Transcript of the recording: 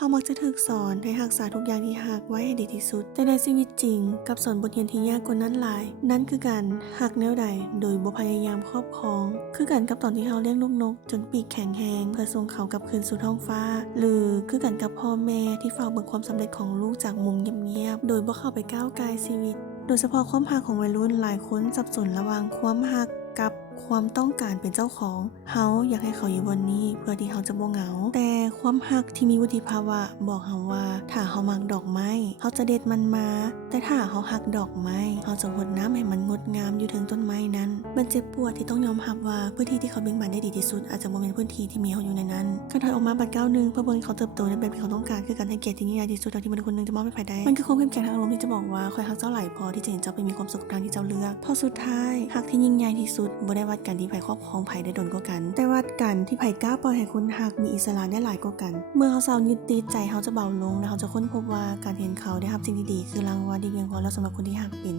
เขามักจะถูกสอนให้รักษาทุกอย่างที่รักไว้ให้ดีที่สุดแต่ในชีวิตจริงกับสอนบทเรียนที่ยากกว่านั้นหลายนั่นคือการรักแนวใดโดยบ่พยายามครอบครองคือกันกับตอนที่เขาเลี้ยงลูกนกจนปีกแข็งแรงเพื่อส่งเขากลับคืนสู่ท้องฟ้าหรือคือกันกับพ่อแม่ที่เฝ้าเบิ่งความสำเร็จของลูกจากมุมเงียบๆโดยบ่เข้าไปก้าวไกลชีวิตโดยเฉพาะความรักของวัยรุ่นหลายคนสับสนระหว่างความรักกับความต้องการเป็นเจ้าของเฮาอยากให้เขาอยู่บนนี้เพื่อที่เขาจะบ่เหงาแต่ความรักที่มีวุฒิภาวะบอกเฮาว่าถ้าเฮามักดอกไม้เฮาจะเด็ดมันมาแต่ถ้าเฮารักดอกไม้เฮาจะรดน้ำให้มันงดงามอยู่ถึงต้นไม้นั้นมันเจ็บปวดที่ต้องยอมรับว่าพื้นที่ที่เขาเบ่งบานได้ดีที่สุดอาจจะบ่เป็นพื้นที่ที่มีเฮาอยู่ในนั้นการถอยออกมาบัดก้าวนึงเพื่อเบิ่งเขาเติบโตในแบบที่เขาต้องการคือการให้เกียรติที่ยิ่งใหญ่ที่สุดเท่าที่มนุษย์คนนึงจะมอบให้ใครได้มันคือความเข้มแข็งทางอารมณ์ที่จะบอกว่าคอยรักเจ้าหลายพอที่จะเห็นเจ้าไปมีความสุขกับทางที่เจ้าเลือกพอสุดท้ายรักที่ยิ่งใหญ่ที่สุดบ่ได้วัดกันที่ไผครอบครองไผได้ดลกว่ากันแต่วัดกันที่ไผกล้าปล่อยให้คนรักมีอิสระได้หลายกว่ากันเมื่อเขาเศร้ายึดติดใจเขาจะเบาลงและเขาจะค้นพบว่าการเห็นเขาได้รับสิ่งที่ดีคือรางวัลที่เพียงพอแล้วสำหรับคนที่รักเป็น